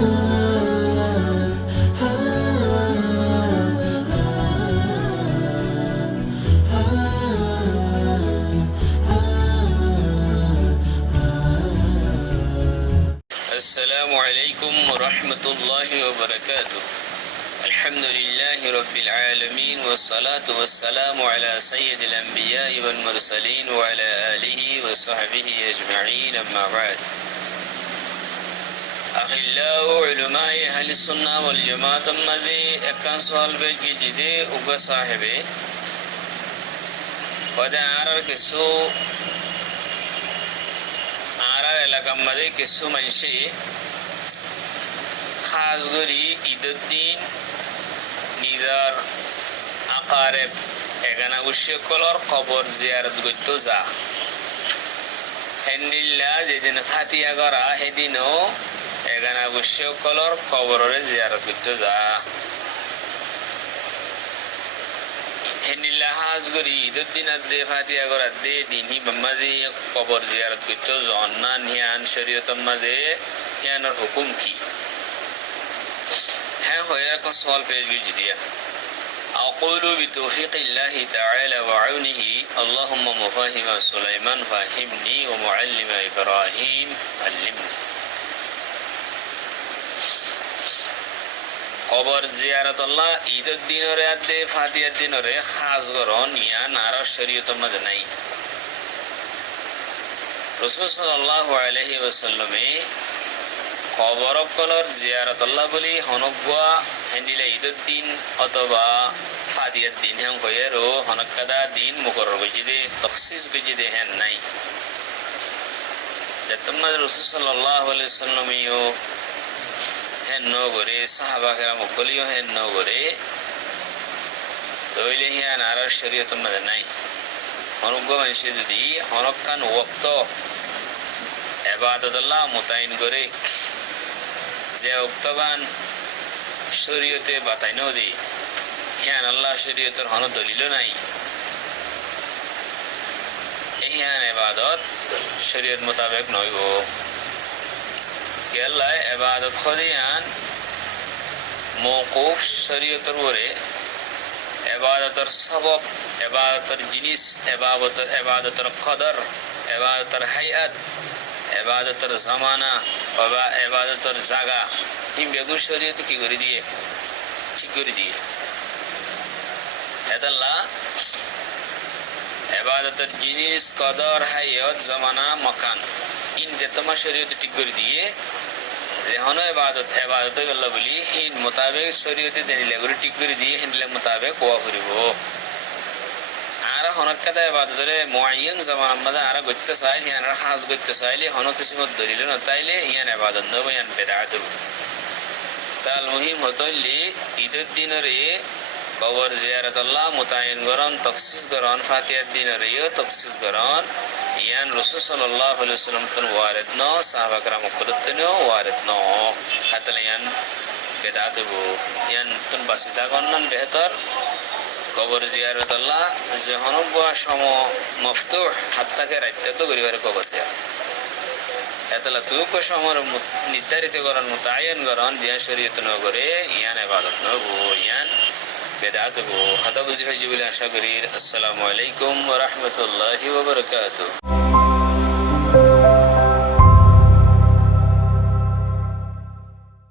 السلام عليكم ورحمة الله وبركاته. الحمد لله رب العالمين والصلاة والسلام على سيد الأنبياء والمرسلين وعلى آله وصحبه أجمعين، أما بعد. أخلاء علماء أهل السنة والجماعة مذي أكان سؤال بيجي جدي أبا صاحبه وده عرر كسو عرر এলাকা মধ্যে কিছু মানুষে খাস করে ঈদের দিন নিজের আকারেব এখানে উৎসকলর খবর জিয়ারত করতে যা হেন্দিল্লা যেদিন ফাতিয়া করা সেদিনও এখানে উৎসকলর খবরের জিয়ারত করতে যা হেন্দিল্লা হাজ করি ঈদের দিন দে ফাতিয়া করা দে দিনই বাম্মাদি খবর জিয়ারত করতে জন্নান হিয়ান শরীয়ত মাঝে হিয়ানোর হুকুম কি হ্যাঁ হয়ে এখন সওয়াল পেশ গিয়ে দিয়া أقول بتوفيق الله تعالى وعونه اللهم مفاهم سليمان فاهمني ومعلم إبراهيم علمني. খবর জিয়ারতুল্লাহ ঈদের দিনরে আদে ফাতিয়ার দিনরে খাস গরন ইয়ান আর শরীয়তের মধ্যে নাই। রাসূল সাল্লাল্লাহু আলাইহি ওয়াসাল্লামে খবর কলর জিয়ারতুল্লাহ বলি হনগুয়া হেন্দিলা ঈদের দিন অথবা ফাতিয়ার দিন হ্যাঁ হয়েরও হনকাদা দিন মুকরর গজি দে তখসিস গজি দে হ্যাঁ নাই। তোমার রাসূল সাল্লাল্লাহু আলাইহি ওয়াসাল্লামিও হ্যাঁ ন করে সাহাবা কেরাম মুকলিও হ্যাঁ ন করে তইলে হ্যাঁ আর শরীয়তের মধ্যে নাই। হনগুয়া মানুষে যদি হনকান ওয়াক্ত ইবাদতুল্লাহ মুতাইন করে যে উক্তবান শরীয়তে বাতাইনো দি হিয়ান আল্লাহ শরীয়তের হন দলিল নাই হিয়ান ইবাদত শরীয়ত মোতাবেক নইব আল্লাহ ইবাদত খদিয়ান মওকুফ শরীয়তের উপরে ইবাদতের সবব ইবাদতের জিনিস ইবাদতের কদর ইবাদতের হায়াত ইবাদতের জামানা বা ইবাদতের জায়গা এই বেগু শরীয়ত কি করে দিয়ে ঠিক করে দিয়ে এদাল্লাহ ইবাদতের জিনিস কদর হায়াত জামানা মাকান ইন যেতমা শরীয়ত ঠিক করে দিয়ে যেহন ইবাদত আল্লাহ বলি হিন মোতাবেক শরীয়তে জানিলে করে ঠিক করে দিয়ে হিনলে মোতাবেক ওয়া করিব আর হনকাদা ইবাদতরে মুআয়্যান জামান মধ্যে আর গত্য চাইলে হিয়ান আর খাস গত্য চাইলে হন কিসমত দলিল না তাইলে ইয়ান ইবাদত নব ইয়ান বিদআত তাল মুহিম হতলি ঈদের দিনরে কবর জিয়ারতুল্লাহ মুতাইন গরন তখসিস গরন ফাতিয়ার দিনরে তখসিস গরন ইয়ান রাসূল সাল্লাল্লাহু আলাইহি ওয়াসাল্লাম তন ওয়ারিদ ন সাহাবা کرام কুদরতনে ওয়ারিদ ন হাতলে ইয়ান বিদআত বো ইয়ান তন বাসিদা গন্নন বেহতর কবর জিয়ারতুল্লাহ জহনবা সম মফতুহ হাত্তাকে রাইতে তো গরিবের কবর দিয়া এতলা তুক সমর নির্ধারিত করার মুতায়ন করান দিয়া শরীয়ত ন করে ইয়ান ইবাদত ন বো ইয়ান বিদআত বো হাতা বুঝি ভাই বলে আশা করি। আসসালামু আলাইকুম ওয়া রাহমাতুল্লাহি ওয়া বারাকাতুহু।